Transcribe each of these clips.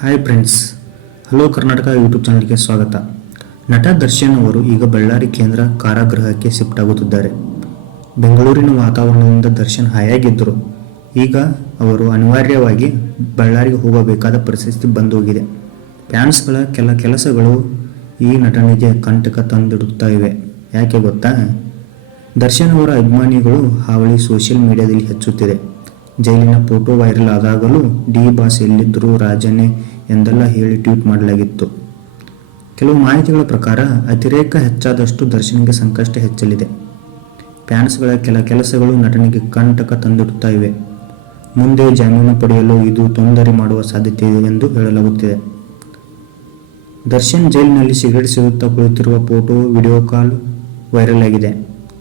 Hi friends, hello Karnataka YouTube ಚಾನಲ್ಗೆ ಸ್ವಾಗತ. ನಟ ದರ್ಶನ್ ಅವರು ಈಗ ಬಳ್ಳಾರಿ ಕೇಂದ್ರ ಕಾರಾಗೃಹಕ್ಕೆ ಶಿಫ್ಟ್ ಆಗುತ್ತಿದ್ದಾರೆ. ಬೆಂಗಳೂರಿನ ವಾತಾವರಣದಿಂದ ದರ್ಶನ್ ಹಾಯಾಗಿದ್ದರು. ಈಗ ಅವರು ಅನಿವಾರ್ಯವಾಗಿ ಬಳ್ಳಾರಿಗೆ ಹೋಗಬೇಕಾದ ಪರಿಸ್ಥಿತಿ ಬಂದೋಗಿದೆ. ಫ್ಯಾನ್ಸ್ಗಳ ಕೆಲಸಗಳು ಈ ನಟನಿಗೆ ಕಂಟಕ ತಂದಿಡುತ್ತಾ ಇವೆ. ಯಾಕೆ ಗೊತ್ತಾ? ದರ್ಶನ್ ಅವರ ಅಭಿಮಾನಿಗಳು ಹಾವಳಿ ಸೋಷಿಯಲ್ ಮೀಡಿಯಾದಲ್ಲಿ ಹೆಚ್ಚುತ್ತಿದೆ. ಜೈಲಿನ ಫೋಟೋ ವೈರಲ್ ಆದಾಗಲೂ ಡಿ ಬಾಸ್ ಎಲ್ಲಿದ್ದರೂ ರಾಜನೇ ಎಂದೆಲ್ಲ ಹೇಳಿ ಟ್ವೀಟ್ ಮಾಡಲಾಗಿತ್ತು. ಕೆಲವು ಮಾಹಿತಿಗಳ ಪ್ರಕಾರ ಅತಿರೇಕ ಹೆಚ್ಚಾದಷ್ಟು ದರ್ಶನ್ಗೆ ಸಂಕಷ್ಟ ಹೆಚ್ಚಲಿದೆ. ಫ್ಯಾನ್ಸ್ಗಳ ಕೆಲಸಗಳು ನಟನಿಗೆ ಕಂಟಕ ತಂದಿಡುತ್ತಾ ಇವೆ. ಮುಂದೆ ಜಾಮೀನು ಪಡೆಯಲು ಇದು ತೊಂದರೆ ಮಾಡುವ ಸಾಧ್ಯತೆ ಇದೆ ಎಂದು ಹೇಳಲಾಗುತ್ತಿದೆ. ದರ್ಶನ್ ಜೈಲಿನಲ್ಲಿ ಸಿಗರೇಟ್ ಸೇದುತ್ತಾ ಕುಳಿತಿರುವ ಫೋಟೋ, ವಿಡಿಯೋ ಕಾಲ್ ವೈರಲ್ ಆಗಿದೆ.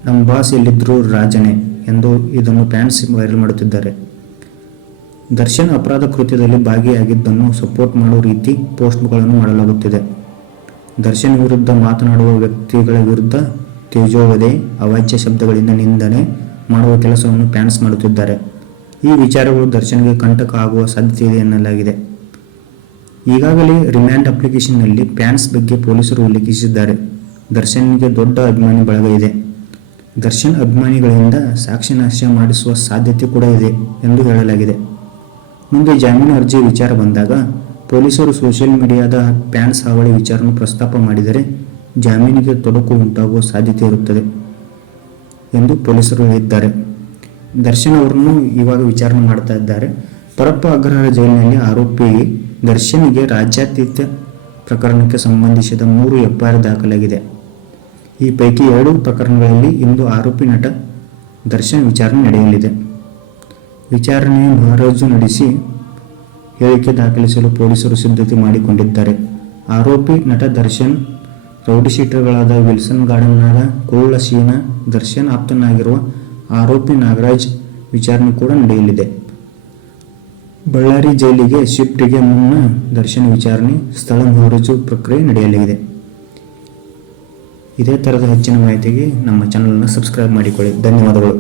ನಮ್ಮ ಬಾಸ್ ಎಲ್ಲಿದ್ದರೂ ರಾಜನೇ ಎಂದು ಇದನ್ನು ಫ್ಯಾನ್ಸ್ ವೈರಲ್ ಮಾಡುತ್ತಿದ್ದಾರೆ. ದರ್ಶನ್ ಅಪರಾಧ ಕೃತ್ಯದಲ್ಲಿ ಭಾಗಿಯಾಗಿದ್ದನ್ನು ಸಪೋರ್ಟ್ ಮಾಡುವ ರೀತಿ ಪೋಸ್ಟ್ಗಳನ್ನು ಮಾಡಲಾಗುತ್ತಿದೆ. ದರ್ಶನ್ ವಿರುದ್ಧ ಮಾತನಾಡುವ ವ್ಯಕ್ತಿಗಳ ವಿರುದ್ಧ ತೇಜೋವಧೆ, ಅವಾಚ್ಯ ಶಬ್ದಗಳಿಂದ ನಿಂದನೆ ಮಾಡುವ ಕೆಲಸವನ್ನು ಫ್ಯಾನ್ಸ್ ಮಾಡುತ್ತಿದ್ದಾರೆ. ಈ ವಿಚಾರಗಳು ದರ್ಶನ್ಗೆ ಕಂಟಕ ಆಗುವ ಸಾಧ್ಯತೆ ಇದೆ ಎನ್ನಲಾಗಿದೆ. ಈಗಾಗಲೇ ರಿಮ್ಯಾಂಡ್ ಅಪ್ಲಿಕೇಶನ್ನಲ್ಲಿ ಫ್ಯಾನ್ಸ್ ಬಗ್ಗೆ ಪೊಲೀಸರು ಉಲ್ಲೇಖಿಸಿದ್ದಾರೆ. ದರ್ಶನ್ಗೆ ದೊಡ್ಡ ಅಭಿಮಾನಿ ಬಳಗ ಇದೆ. ದರ್ಶನ್ ಅಭಿಮಾನಿಗಳಿಂದ ಸಾಕ್ಷ್ಯನಾಶ ಮಾಡಿಸುವ ಸಾಧ್ಯತೆ ಕೂಡ ಇದೆ ಎಂದು ಹೇಳಲಾಗಿದೆ. ಮುಂದೆ ಜಾಮೀನು ಅರ್ಜಿ ವಿಚಾರ ಬಂದಾಗ ಪೊಲೀಸರು ಸೋಷಿಯಲ್ ಮೀಡಿಯಾದ ಫ್ಯಾನ್ಸ್ ಹಾವಳಿ ವಿಚಾರವನ್ನು ಪ್ರಸ್ತಾಪ ಮಾಡಿದರೆ ಜಾಮೀನಿಗೆ ತೊಡಕು ಉಂಟಾಗುವ ಸಾಧ್ಯತೆ ಇರುತ್ತದೆ ಎಂದು ಪೊಲೀಸರು ಹೇಳಿದ್ದಾರೆ. ದರ್ಶನ್ ಅವರನ್ನು ಇವಾಗ ವಿಚಾರಣೆ ಮಾಡ್ತಾ ಇದ್ದಾರೆ. ಪರಪ್ಪ ಅಗ್ರಹಾರ ಜೈಲಿನಲ್ಲಿ ಆರೋಪಿ ದರ್ಶನ್ಗೆ ರಾಜ್ಯಾತೀತ ಪ್ರಕರಣಕ್ಕೆ ಸಂಬಂಧಿಸಿದ 3 ಎಫ್ಐಆರ್ ದಾಖಲಾಗಿದೆ. ಈ ಪೈಕಿ 2 ಪ್ರಕರಣಗಳಲ್ಲಿ ಇಂದು ಆರೋಪಿ ನಟ ದರ್ಶನ್ ವಿಚಾರಣೆ ನಡೆಯಲಿದೆ. ವಿಚಾರಣೆ ಮಹಾರಾಜು ನಡೆಸಿ ಹೇಳಿಕೆ ದಾಖಲಿಸಲು ಪೊಲೀಸರು ಸಿದ್ಧತೆ ಮಾಡಿಕೊಂಡಿದ್ದಾರೆ. ಆರೋಪಿ ನಟ ದರ್ಶನ್ ರೌಡಿ ಶೀಟರ್ಗಳಾದ ವಿಲ್ಸನ್ ಗಾರ್ಡನ್ನಾಗ ಕುರುಳ ಸೀನ ದರ್ಶನ್ ಆಪ್ತನಾಗಿರುವ ಆರೋಪಿ ನಾಗರಾಜ್ ವಿಚಾರಣೆ ಕೂಡ ನಡೆಯಲಿದೆ. ಬಳ್ಳಾರಿ ಜೈಲಿಗೆ ಶಿಫ್ಟ್ಗೆ ಮುನ್ನ ದರ್ಶನ್ ವಿಚಾರಣೆ, ಸ್ಥಳ ಮಹಾರಾಜು ಪ್ರಕ್ರಿಯೆ ನಡೆಯಲಿದೆ. ಇದೇ ಥರದ ಹೆಚ್ಚಿನ ಮಾಹಿತಿಗೆ ನಮ್ಮ ಚಾನಲನ್ನು ಸಬ್ಸ್ಕ್ರೈಬ್ ಮಾಡಿಕೊಳ್ಳಿ. ಧನ್ಯವಾದಗಳು.